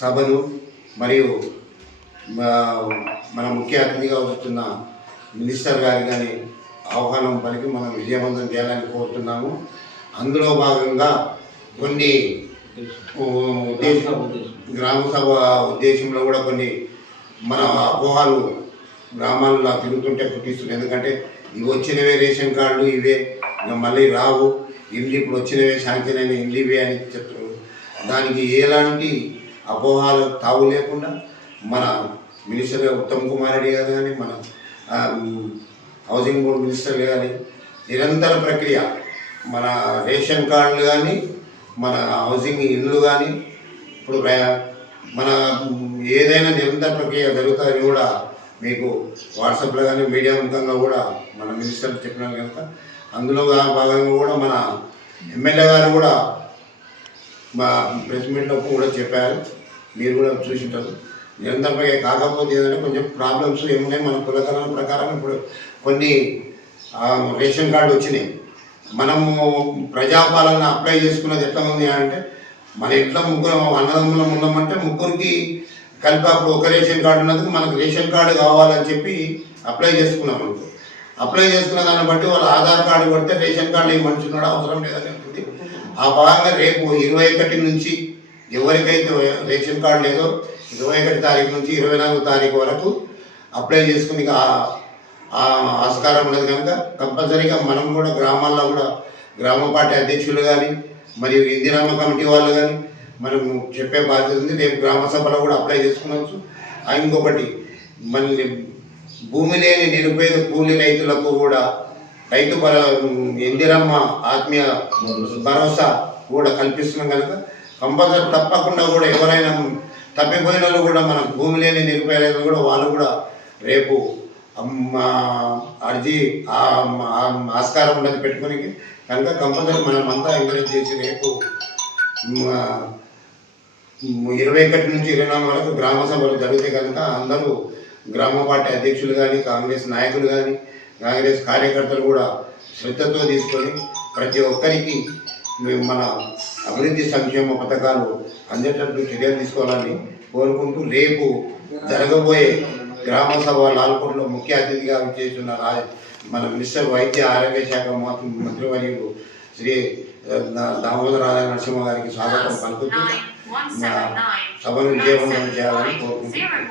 సభను మరియు మన ముఖ్య అతిథిగా వస్తున్న మినిస్టర్ గారి కానీ ఆహ్వానం పలికి మనం విజయవంతం చేయాలని కోరుతున్నాము. అందులో భాగంగా కొన్ని గ్రామ సభ ఉద్దేశంలో కూడా కొన్ని మన అపోహాలు గ్రామాల్లో తిరుగుతుంటే పుట్టిస్తుంది. ఎందుకంటే ఇవి వచ్చినవే రేషన్ కార్డులు ఇవే మళ్ళీ రావు, ఇల్లు ఇప్పుడు వచ్చినవే శాంక్షన్ అయిన ఇల్లు ఇవే అని చెప్తున్నారు. దానికి ఎలాంటి అపోహాలు తావు లేకుండా మన మినిస్టర్ ఉత్తమ్ కుమార్ రెడ్డి గారు కానీ మన హౌసింగ్ బోర్డు మినిస్టర్ కానీ నిరంతర ప్రక్రియ మన రేషన్ కార్డులు కానీ మన హౌసింగ్ ఇల్లు కానీ ఇప్పుడు మన ఏదైనా నిరంతర ప్రక్రియ జరుగుతుందని కూడా మీకు వాట్సాప్లో కానీ మీడియా ముఖంగా కూడా మన మినిస్టర్ చెప్పినారు కనుక అందులో భాగంగా కూడా మన ఎమ్మెల్యే గారు కూడా మా ప్రెస్ మీట్లో కూడా చెప్పారు, మీరు కూడా చూసింటారు. నిరంతర ప్రక్రియ కాకపోతే ఏదైనా కొంచెం ప్రాబ్లమ్స్ ఏమున్నాయి మన కులకరణ ప్రకారం ఇప్పుడు కొన్ని రేషన్ కార్డు వచ్చినాయి. మనము ప్రజాపాలన అప్లై చేసుకున్నది ఎట్లా ఉంది అంటే మన ఇంట్లో ముగ్గురు అన్నదమ్ములం ఉన్నామంటే ముగ్గురికి కలిపి అప్పుడు ఒక రేషన్ కార్డు ఉన్నందుకు మనకు రేషన్ కార్డు కావాలని చెప్పి అప్లై చేసుకున్నాం అనుకో. అప్లై చేసుకున్న దాన్ని బట్టి వాళ్ళు ఆధార్ కార్డు కొడితే రేషన్ కార్డు ఏ మనిషి ఉన్నాడో అవసరం లేదని ఉంటుంది. ఆ భాగంగా రేపు 21 నుంచి ఎవరికైతే రేషన్ కార్డు లేదో 21 తారీఖు నుంచి 24 తారీఖు వరకు అప్లై చేసుకుని ఆస్కారం ఉన్నది కనుక కంపల్సరీగా మనం కూడా గ్రామాల్లో కూడా గ్రామ పార్టీ అధ్యక్షులు కానీ మరియు ఇందిరమ్మ కమిటీ వాళ్ళు కానీ మనం చెప్పే బాధ్యత ఉంది. రేపు గ్రామ సభలో కూడా అప్లై చేసుకునవచ్చు. ఇంకొకటి మళ్ళీ భూమి లేని నిరుపేద కూలి రైతులకు కూడా రైతు ఇందిరమ్మ ఆత్మీయ భరోసా కూడా కల్పిస్తున్నాం కనుక కంపల్సరీ తప్పకుండా కూడా ఎవరైనా తప్పిపోయిన వాళ్ళు కూడా మన భూమి లేని నిరుపేద కూడా వాళ్ళు కూడా రేపు అర్జీ ఆస్కారం ఉన్నది పెట్టుకుని కనుక కంపల్సరీ మనం అంతా ఎంకరేజ్ చేసి రేపు 21 నుంచి 24 వరకు గ్రామ సభలు జరిగితే కనుక అందరూ గ్రామ పార్టీ అధ్యక్షులు కానీ కాంగ్రెస్ నాయకులు కానీ కాంగ్రెస్ కార్యకర్తలు కూడా శ్రద్ధతో తీసుకొని ప్రతి ఒక్కరికి మన అభివృద్ధి సంక్షేమ పథకాలు అందేటట్లు చర్యలు తీసుకోవాలని కోరుకుంటూ రేపు జరగబోయే గ్రామ సభ లాల్పూర్లో ముఖ్య అతిథిగా చేస్తున్న మన మినిస్టర్ వైద్య ఆరోగ్య శాఖ మంత్రివర్యులు శ్రీ దామోదర నరసింహ గారికి స్వాగతం పలుకుతూ సభను విజయవంతం చేయాలని కోరుకుంటున్నాను.